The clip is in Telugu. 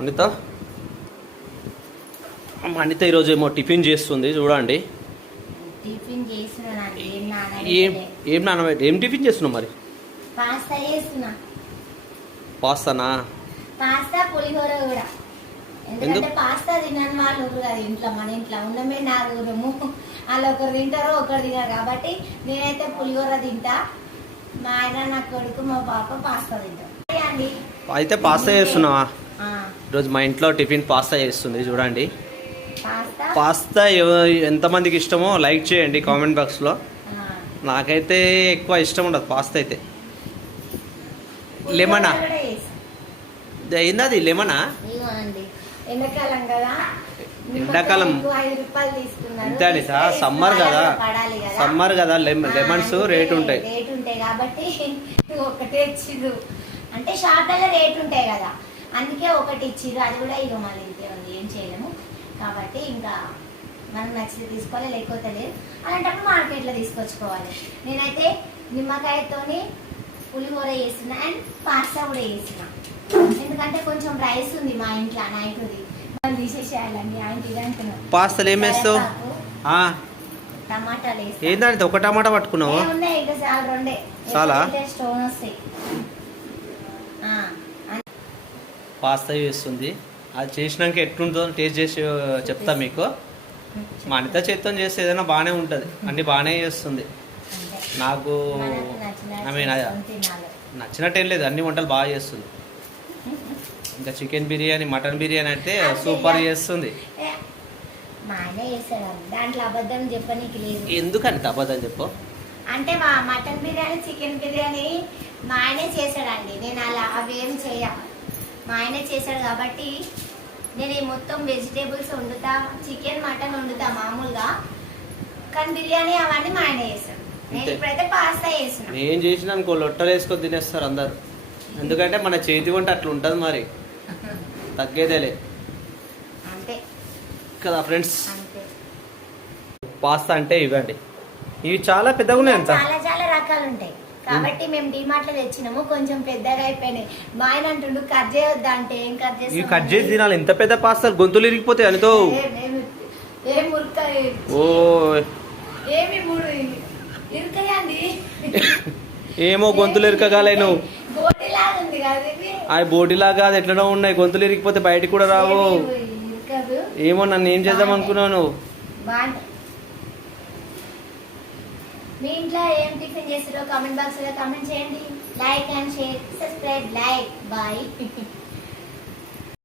అనిత అనిత ఈరోజు ఏమో టిఫిన్ చేస్తుంది చూడండి. టిఫిన్ చేస్తున్నానండి. ఏం నానబెట్టి ఏం టిఫిన్ చేస్తున్నావు మరి? పాస్తా చేస్తున్నా. పాస్తానా? పాస్తా పులిహోర కూడా. ఎందుకంటే పాస్తా తినని వాళ్ళు కదా ఇంట్లో, మన ఇంట్లో ఉన్నమే నాలుగురము. వాళ్ళు ఒకరు తింటారో ఒకరు తినరు కాబట్టి నేనైతే పులిహోర తింటా, మా ఆయన నా కొడుకు మా పాప పాస్తా తింటాం అండి. అయితే పాస్తా చేస్తున్నావా? ఈరోజు మా ఇంట్లో టిఫిన్ పాస్తా చేస్తుంది చూడండి. పాస్తా ఎంతమందికి ఇష్టమో లైక్ చేయండి కామెంట్ బాక్స్లో. నాకైతే ఎక్కువ ఇష్టం ఉండదు పాస్తా అయితే. లెమనా ఏంది అది? లెమనా? ఎండాకాలం కదా, ఎండాకాలం అంతే అని సమ్మర్ కదా, సమ్మర్ కదా లెమన్స్ రేట్ ఉంటాయి కాబట్టి ఒకటే ఇచ్చిర్రు. అంటే షాప్లలో రేట్ ఉంటాయి కదా, అందుకే ఒకటి ఇచ్చిర్రు. అది కూడా ఇక మళ్ళీ ఇంతే ఉంది, ఏం చేయలేము. కాబట్టి ఇంకా మనం నచ్చితే తీసుకోవాలి, లేకపోతే లేదు. అలాంటప్పుడు మార్కెట్లో తీసుకొచ్చుకోవాలి. నేనైతే నిమ్మకాయతోని పులిహోర చేసిన అండ్ పాస్తా కూడా చేసిన. ఎందుకంటే కొంచెం రైస్ ఉంది మా ఇంట్లో నైట్ది, తీసేసేయాలండి. ఆయన ఇది అంటున్నాను. పాస్తాలు ఏం వేస్తావు? టమాటాలు వేస్తాను. ఏంటంటే ఒక టమాటా పట్టుకున్నావు? ఉన్నాయి ఇక చాలా, రెండే చాలా స్టోన్ వస్తాయి. పాస్తా చేస్తుంది. అది చేసినాక ఎట్లుంటుందో టేస్ట్ చేసి చెప్తా మీకు. మా అనిత చేత్తో చేస్తే ఏదైనా బాగానే ఉంటుంది, అన్ని బాగానే చేస్తుంది. నాకు నచ్చినట్టు ఏం లేదు, అన్ని వంటలు బాగా చేస్తుంది. ఇంకా చికెన్ బిర్యానీ, మటన్ బిర్యానీ అంటే సూపర్ చేస్తుంది. దాంట్లో అబద్ధం చెప్పనీకి లేదు. ఎందుకంటే అబద్ధం చెప్పు అంటే మా మటన్ బిర్యానీ, చికెన్ బిర్యానీ మా ఆయనే చేశాడండి. నేను అలా అవేం చేయ, మా ఆయనే చేశాడు కాబట్టి నేను ఈ మొత్తం వెజిటేబుల్స్ వండుతా, చికెన్ మటన్ వండుతా మామూలుగా. కానీ బిర్యానీ అవన్నీ మా ఆయన చేశాడు. నేను ఇప్పుడైతే పాస్తా చేసిన. నేను చేసిన అనుకో లొట్టలు వేసుకొని తినేస్తారు అందరు. ఎందుకంటే మన చేతి వంట అట్లా ఉంటుంది, మరి తగ్గేదేలే అంతే కదా ఫ్రెండ్స్. పాస్తా అంటే ఇవ్వండి, ఇవి చాలా పెద్దగా ఉన్నాయి. అంత చాలా చాలా రకాలు ఉంటాయి కాబట్టి మేము డిమార్ట్ లో తెచ్చినాము, కొంచెం పెద్దగా అయిపోయినాయి. మా ఆయన అంటుండు కట్ చేయొద్దా అంటే ఏం కట్ చేస్తాం, ఇవి కట్ చేసి తినాలి. ఇంత పెద్ద పాస్తా గొంతులు ఇరిగిపోతాయి అనితో. ఓ ఏమి మూడు ఇరుకయండి, ఏమో గొంతులు ఇరకగాలే. నువ్వు బోటిలాగా ఉంది కదా, అవి బోటిలాగా అది ఎట్లనో ఉన్నాయి, గొంతులు ఇరిగిపోతే బయటికి కూడా రావు. ఏమో నన్ను ఏం చేద్దాం అనుకున్నావు నువ్వు? మీ ఇంట్లో ఏం టిఫిన్ చేసారో కామెంట్ బాక్స్ లో కామెంట్ చేయండి. Like and share, subscribe, like, bye.